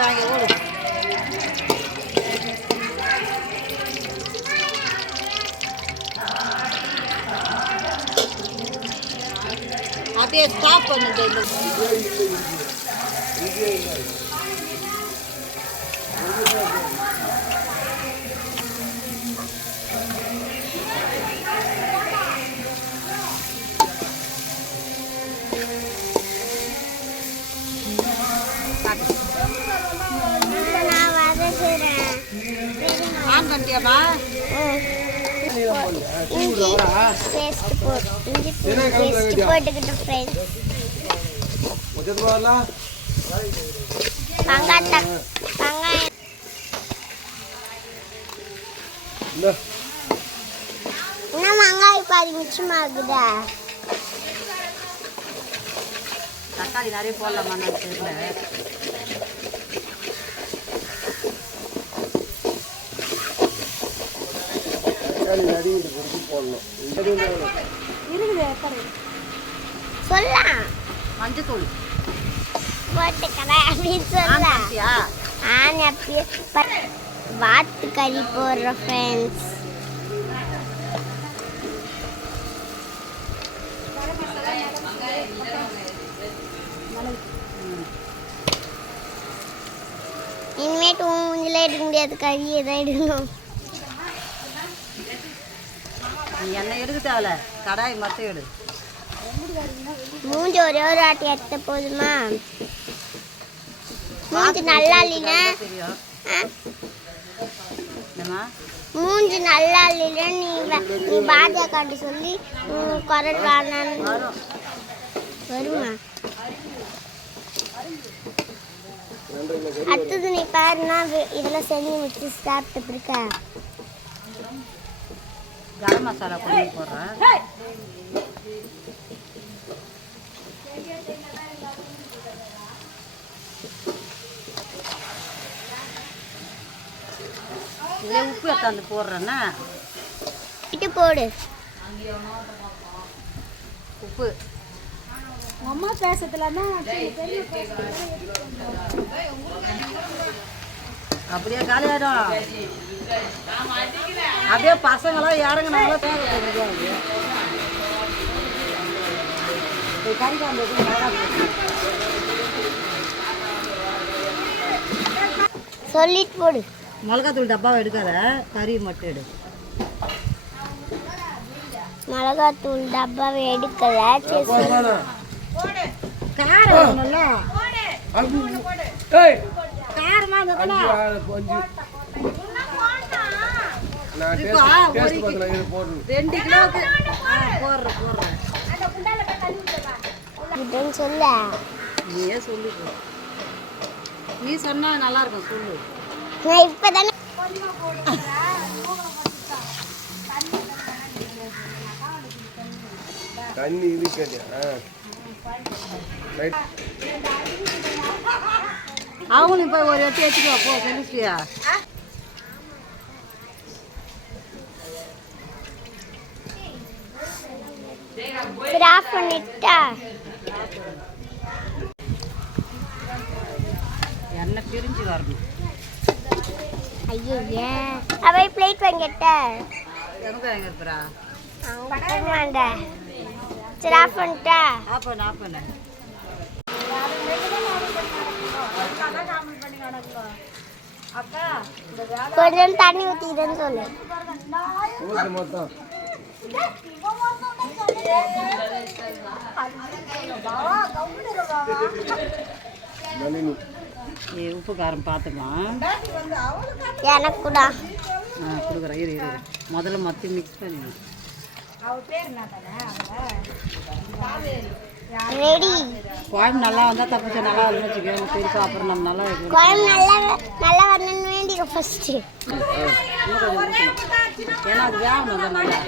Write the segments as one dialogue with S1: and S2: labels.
S1: வாங்கி ஓடு அப்படியே ஸ்டாப் பண்ணுங்க இந்த ஆன் பண்ணிட்டியாப்பா
S2: இஞ்சி பேஸ்ட் போட்டு இஞ்சி பேஸ்ட் போட்டுக்கிட்டு ஃப்ரெண்ட்ஸ் வெங்காயம் வெங்காயம் இன்னும் வெங்காயம் பாதி மிச்சமாகுதா
S1: தக்காளி நிறைய போடலாமான்னு தெரியல
S2: சொல்லலாம்
S1: மஞ்சத்தூள்
S2: போட்டுக்கிறேன் அப்படின்னு
S1: ஆன்
S2: சொல்லலாம்
S1: பண்ணிட்டியா
S2: ஆன் அப்படியே ப- வாத்து கறி போடுற ஃப்ரெண்ட்ஸ் இனிமேட்டு உன் மூஞ்சில எடுக்க முடியாது கறியை தான் எடுக்கணும்
S1: நீ எண்ணெய் எடுக்க தேவையில்ல கடாய் மட்டும் எடு.
S2: மூஞ்சி ஒரே ஒரு ஆட்டி எடுத்த போதுமா? மூஞ்சி நல்லா இல்லைன்னா மூஞ்சி நல்லா இல்லைன்னா நீ நீ பாஜக சொல்லி குரல் வேணான்னு
S1: வரும்.
S2: அடுத்தது நீ பாருன்னா இதெல்லாம் செஞ்சு வச்சு சாப்பிட்டு இருக்க
S1: கரம் மசாலா கொஞ்சம் போடுறேன். இதே உப்பு எடுத்தாந்து போடுறேன்னா?
S2: இட்டு போடு.
S1: உப்பு.
S2: அம்மா பேசுறதுலன்னா
S1: அப்படியே காலியாயிடும் அப்படியே பசங்களாம் தேவை கறிக்காம்பு நல்லா போச்சு
S2: சொல்லிட்டு போடு.
S1: மிளகாத்தூள் டப்பாவை எடுக்காத கறி மட்டும் எடு.
S2: மிளகாத்தூள் டப்பாவை எடுக்கல.
S1: காரம் வேணும்ல காரமா இருந்தா இப்போ ஒரு ரெண்டு கிலோவுக்கு ஆ, போடுறேன் போடுறேன்.
S2: சொல்ல.
S1: நீயே சொல்லு. நீ சொன்னா நல்லா இருக்கும் சொல்லு.
S2: நான் இப்பதானே
S3: தண்ணி இருக்கலையா ரைட்
S1: அவங்களும் போய் ஒரு எட்டு வச்சுக்கோ போ சொல்லிச்சியா
S2: ஆஃப் பண்ணிட்டா
S1: எண்ணெய் பிரிஞ்சு வரணும்?
S2: ஐயோ அவை பிளேட் வாங்கிட்ட
S1: எங்கே வாங்கி இருப்பா
S2: வேண்டாம் சரி ஆஃப் பண்ணிட்டா
S1: ஆஃப் பண்ணு ஆஃப் பண்ணு
S2: கொஞ்சம் தண்ணி ஊற்றிக்கிறேன்னு சொல்லு.
S1: நீ உப்பு காரம் பார்த்துமா
S2: எனக்கு கூட
S1: ஆ கொடுக்குறேன் இரு இரு முதல்ல மத்தி மிக்ஸ் பண்ணி
S2: ரெடி.
S1: குழம்பு நல்லா வந்தால் தப்பிச்சா நல்லா வந்து வச்சுக்கோ. பெருசா அப்புறம் நம்ம நல்லா.
S2: குழம்பு நல்லா நல்லா வரணும்னு
S1: கொஞ்சம் ஊத்தணும். ஏன்னா அது வேகணும் தான் நல்லா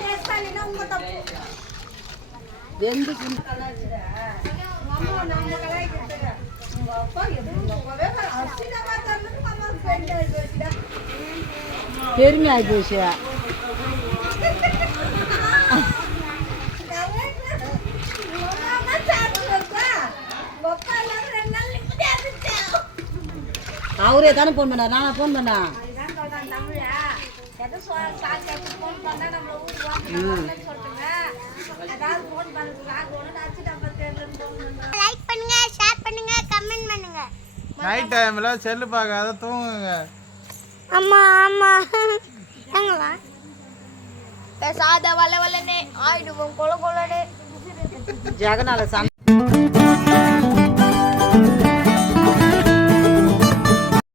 S1: வெந்து பெருமையாகி போச்சு. அவரே தானே ஃபோன் பண்ணார். நானா ஃபோன் பண்ணா? லைக் பண்ணுங்க.
S4: ஷேர் பண்ணுங்க கமெண்ட் பண்ணுங்க நைட் டைம்ல செல்லு பார்க்காத தூங்குங்க.
S2: அம்மா அம்மா. தூங்கலாம் பேசாத வள வளனே. ஆயிடுவோம் கொல கொலனே
S1: ஜெகனால